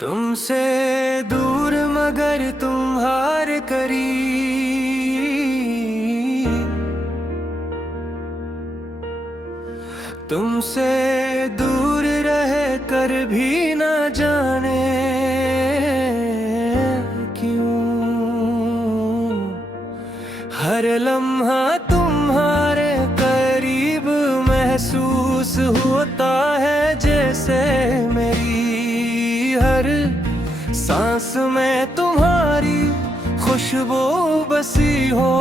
तुमसे दूर मगर तुम्हारे करीब, तुमसे दूर रह कर भी न जाने क्यों हर लम्हा तुम्हारे करीब महसूस होता है, जैसे मेरी हर सांस में तुम्हारी खुशबू बसी हो।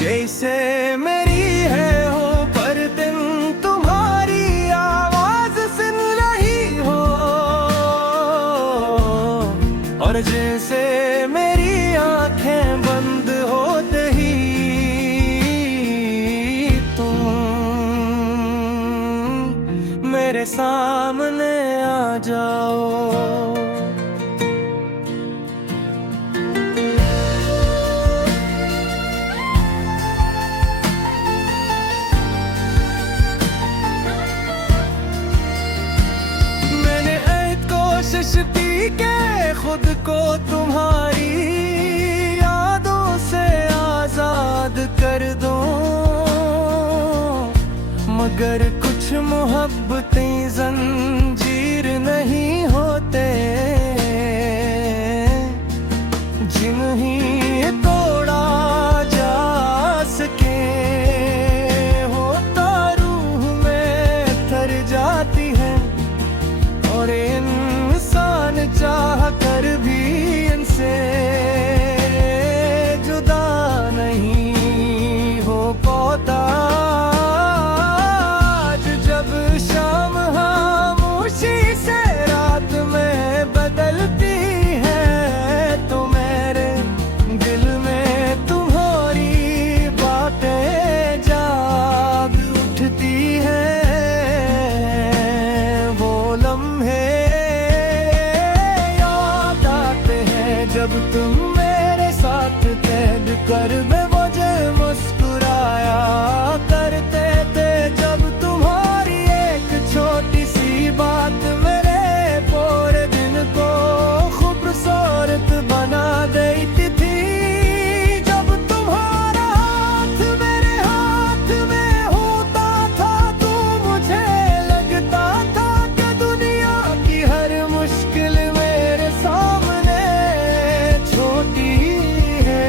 जैसे मेरी है हो पर दिन तुम्हारी आवाज सुन रही हो, और जैसे मेरी आंखें बंद होते ही तुम मेरे सामने आ जाओ। कोशिश की के खुद को तुम्हारी यादों से आजाद कर दूं, मगर कुछ मोहब्बतें जंजीर नहीं होते, जिन्हें तोड़ा जा सके। होता रूह में थर जाती है, और इंसान चाह कर भी इनसे जुदा नहीं हो पाता। आज जब शाम खामोशी से रात में बदलती है, तो मेरे दिल में तुम्हारी बातें जाग उठती है। वो लम्हे जब तुम मेरे साथ कैद कर में मुझे मुस्कुराया करते थे, जब तुम्हारी एक छोटी सी बात मेरे पूरे दिन को खूबसूरत बना देती थी। जब तुम्हारा हाथ मेरे हाथ में होता था, तो मुझे लगता था कि दुनिया की हर मुश्किल मेरे सामने छोटी है।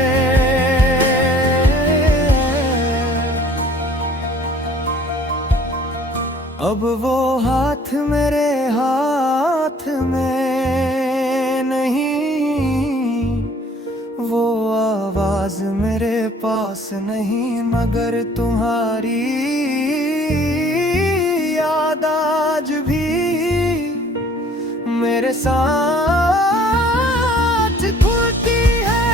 अब वो हाथ मेरे हाथ में नहीं, वो आवाज मेरे पास नहीं, मगर तुम्हारी याद आज भी मेरे साथ घुलती है।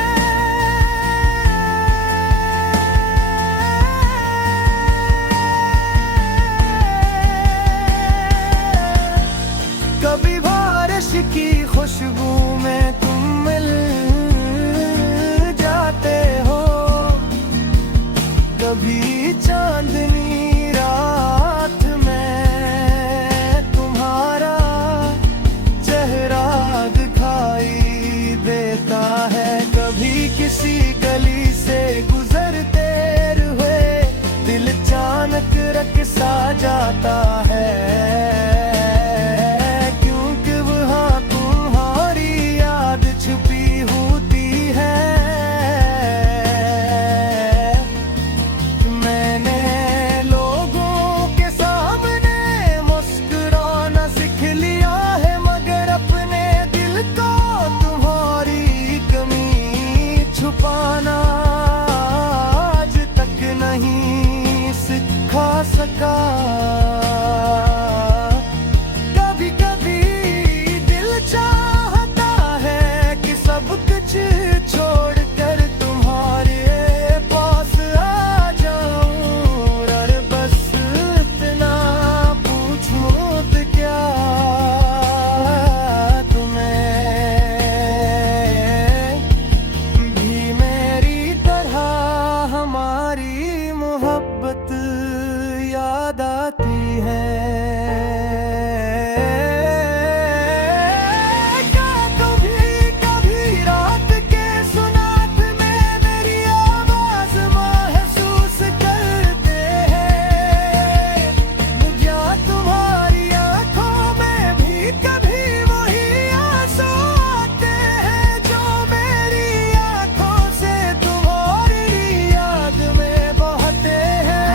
कभी बारिश की खुशबू में तुम मिल जाते हो, कभी चांदनी रात में तुम्हारा चेहरा दिखाई देता है। कभी किसी गली से गुजरते हुए दिल अचानक रकसा जाता है, सका। कभी कभी दिल चाहता है कि सब कुछ छोड़कर तुम्हारे पास आ जाऊं, और बस इतना पूछूं तो क्या तुम्हें भी मेरी तरह हमारी मोहब्बत याद याद आती है। क्या कभी कभी रात के सुनात में मेरी आवाज महसूस करते हैं? क्या तुम्हारी आंखों में भी कभी वही आंसू आते हैं जो मेरी आंखों से तुम्हारी याद में बहते हैं?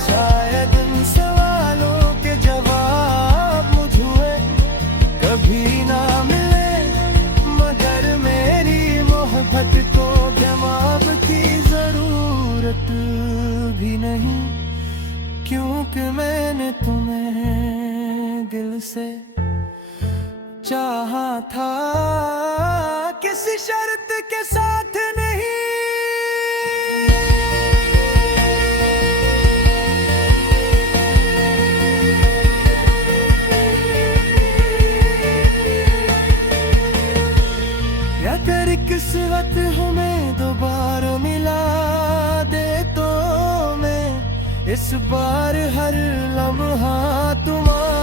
शायद इन सवालों के जवाब मुझे कभी ना मिले, मगर मेरी मोहब्बत को जवाब की जरूरत भी नहीं, क्योंकि मैंने तुम्हें दिल से चाहा था, किसी शर्त के साथ नहीं। अगर किस्मत हमें दोबारा मिला दे तो मैं इस बार हर लम्हा तुम्हारा